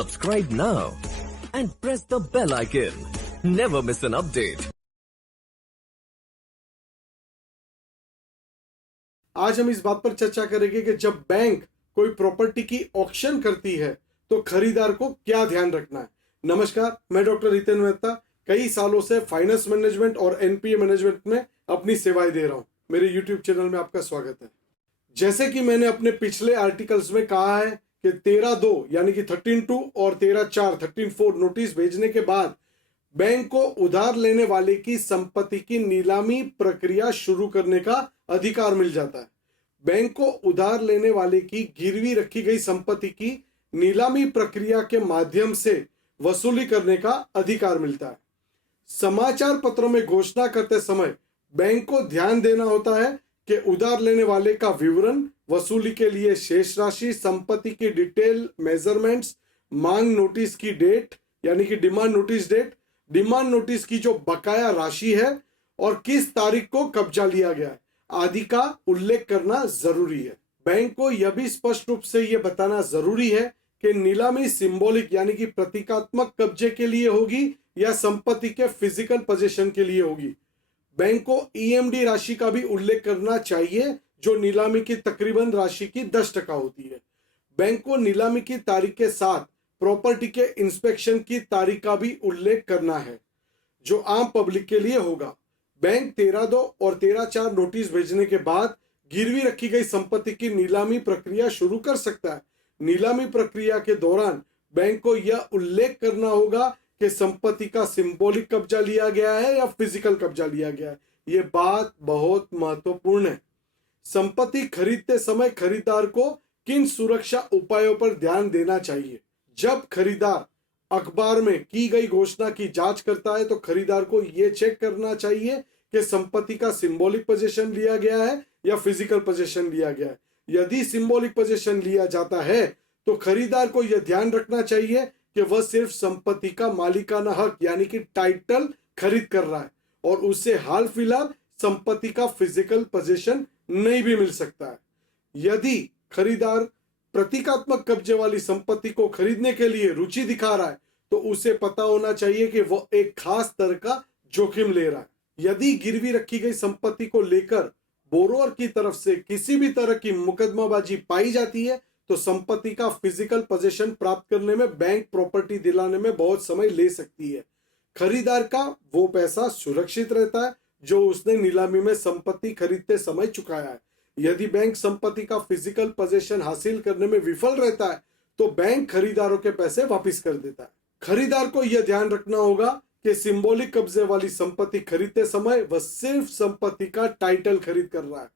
Subscribe now and press the bell icon. Never miss an update. आज हम इस बात पर चर्चा करेंगे कि जब बैंक कोई प्रॉपर्टी की ऑक्शन करती है तो खरीदार को क्या ध्यान रखना है। नमस्कार, मैं डॉक्टर हितेन मेहता कई सालों से फाइनेंस मैनेजमेंट और एनपीए मैनेजमेंट में अपनी सेवाएं दे रहा हूं। मेरे यूट्यूब चैनल में आपका स्वागत है। जैसे कि मैंने अपने पिछले आर्टिकल्स में कहा है कि 13(2) यानी कि 13(2) और 13(4) 13(4) नोटिस भेजने के बाद बैंक को उधार लेने वाले की संपत्ति की नीलामी प्रक्रिया शुरू करने का अधिकार मिल जाता है। बैंक को उधार लेने वाले की गिरवी रखी गई संपत्ति की नीलामी प्रक्रिया के माध्यम से वसूली करने का अधिकार मिलता है। समाचार पत्रों में घोषणा करते समय बैंक को ध्यान देना होता है कि उधार लेने वाले का विवरण, वसूली के लिए शेष राशि, संपत्ति की डिटेल, मेजरमेंट्स, मांग नोटिस की डेट यानी कि demand notice date, demand notice की जो बकाया राशि है और किस तारीख को कब्जा लिया गया है आदि का उल्लेख करना जरूरी है। बैंक को यह भी स्पष्ट रूप से यह बताना जरूरी है कि नीलामी सिंबॉलिक यानी कि प्रतीकात्मक कब्जे के लिए होगी या संपत्ति के फिजिकल पोजीशन के लिए होगी। बैंक को ईएमडी राशि का भी उल्लेख करना चाहिए जो नीलामी की तकरीबन राशि की 10% होती है। बैंक को नीलामी की तारीख के साथ प्रॉपर्टी के इंस्पेक्शन की तारीख का भी उल्लेख करना है जो आम पब्लिक के लिए होगा। बैंक 13(2) और 13(4) नोटिस भेजने के बाद गिरवी रखी गई संपत्ति की नीलामी प्रक्रिया शुरू कर सकता है। नीलामी प्रक्रिया के दौरान बैंक को यह उल्लेख करना होगा कि संपत्ति का सिंबॉलिक कब्जा लिया गया है या फिजिकल कब्जा लिया गया है। यह बात बहुत महत्वपूर्ण है। संपत्ति खरीदते समय खरीदार को किन सुरक्षा उपायों पर ध्यान देना चाहिए। जब खरीदार अखबार में की गई घोषणा की जांच करता है तो खरीदार को यह चेक करना चाहिए कि संपत्ति का सिंबॉलिक पोजीशन लिया गया है या फिजिकल पोजीशन लिया गया है। यदि सिंबॉलिक पोजीशन लिया जाता है तो खरीदार को यह ध्यान रखना चाहिए कि वह सिर्फ संपत्ति का मालिकाना हक यानी कि टाइटल खरीद कर रहा है और उससे हाल फिलहाल संपत्ति का फिजिकल पोजीशन नहीं भी मिल सकता है। यदि खरीदार प्रतीकात्मक कब्जे वाली संपत्ति को खरीदने के लिए रुचि दिखा रहा है तो उसे पता होना चाहिए कि वह एक खास तरह का जोखिम ले रहा है। यदि गिरवी रखी गई संपत्ति को लेकर बोरोअर की तरफ से किसी भी तरह की मुकदमाबाजी पाई जाती है तो संपत्ति का फिजिकल पोजीशन प्राप्त करने में बैंक प्रॉपर्टी दिलाने में बहुत समय ले सकती है। खरीदार का वो पैसा सुरक्षित रहता है जो उसने नीलामी में संपत्ति खरीदते समय चुकाया है। यदि बैंक संपत्ति का फिजिकल पोजीशन हासिल करने में विफल रहता है तो बैंक खरीदारों के पैसे वापस कर देता है। खरीदार को यह ध्यान रखना होगा कि सिंबॉलिक कब्जे वाली संपत्ति खरीदते समय वह सिर्फ संपत्ति का टाइटल खरीद कर रहा है।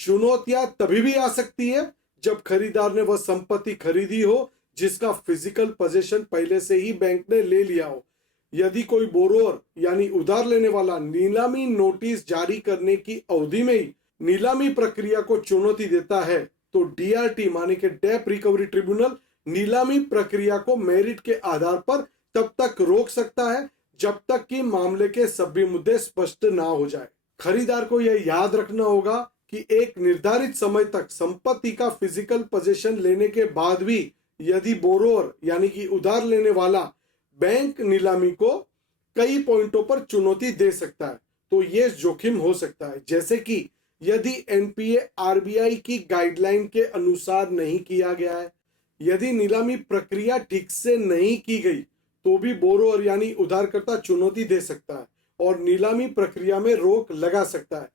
चुनौतियां तभी भी आ सकती है जब खरीदार ने वह संपत्ति खरीदी हो जिसका फिजिकल पोजीशन पहले से ही बैंक ने ले लिया हो। यदि कोई बोरोअर यानी उधार लेने वाला नीलामी नोटिस जारी करने की अवधि में ही नीलामी प्रक्रिया को चुनौती देता है तो डीआरटी माने कि डेट रिकवरी ट्रिब्यूनल नीलामी प्रक्रिया को मेरिट के आधार पर तब तक रोक सकता है जब तक कि मामले के सभी मुद्दे स्पष्ट ना हो जाए। खरीदार को यह याद रखना होगा कि एक निर्धारित समय तक संपत्ति का फिजिकल पोजीशन लेने के बाद भी यदि बोरोअर यानी कि उधार लेने वाला बैंक नीलामी को कई पॉइंटों पर चुनौती दे सकता है तो यह जोखिम हो सकता है, जैसे कि यदि एनपीए आरबीआई की गाइडलाइन के अनुसार नहीं किया गया है, यदि नीलामी प्रक्रिया ठीक से नहीं की गई तो भी बोरोअर यानी उधारकर्ता चुनौती दे सकता है और नीलामी प्रक्रिया में रोक लगा सकता है।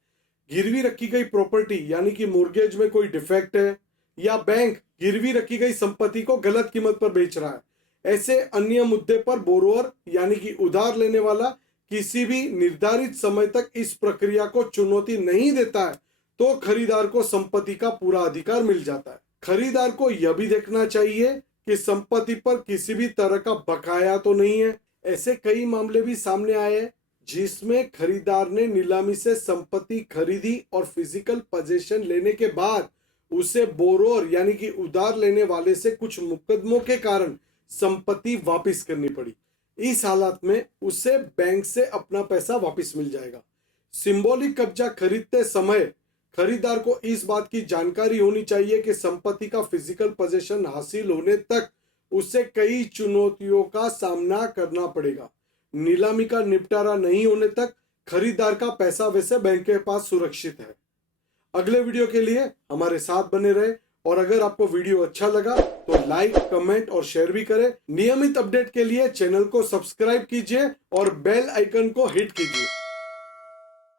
गिरवी रखी गई प्रॉपर्टी यानी कि मोर्गेज में कोई डिफेक्ट है या बैंक गिरवी रखी गई संपत्ति को गलत कीमत पर बेच रहा है, ऐसे अन्य मुद्दे पर बोरोअर यानी कि उधार लेने वाला किसी भी निर्धारित समय तक इस प्रक्रिया को चुनौती नहीं देता है तो खरीदार को संपत्ति का पूरा अधिकार मिल जाता है। खरीदार को यह भी देखना चाहिए कि संपत्ति पर किसी भी तरह का बकाया तो नहीं है। ऐसे कई मामले भी सामने आए हैं जिसमें खरीदार ने नीलामी से संपत्ति खरीदी और फिजिकल पोजीशन लेने के बाद उसे बोरोअर यानी कि उधार लेने वाले से कुछ मुकदमों के कारण संपत्ति वापस करनी पड़ी। इस हालत में उसे बैंक से अपना पैसा वापस मिल जाएगा। सिंबॉलिक कब्जा खरीदते समय खरीदार को इस बात की जानकारी होनी चाहिए कि संपत्ति का फिजिकल पोजीशन हासिल होने तक उससे कई चुनौतियों का सामना करना पड़ेगा। नीलामी का निपटारा नहीं होने तक खरीदार का पैसा वैसे बैंक के पास सुरक्षित है। अगले वीडियो के लिए हमारे साथ बने रहे और अगर आपको वीडियो अच्छा लगा तो लाइक, कमेंट और शेयर भी करें। नियमित अपडेट के लिए चैनल को सब्सक्राइब कीजिए और बेल आइकन को हिट कीजिए।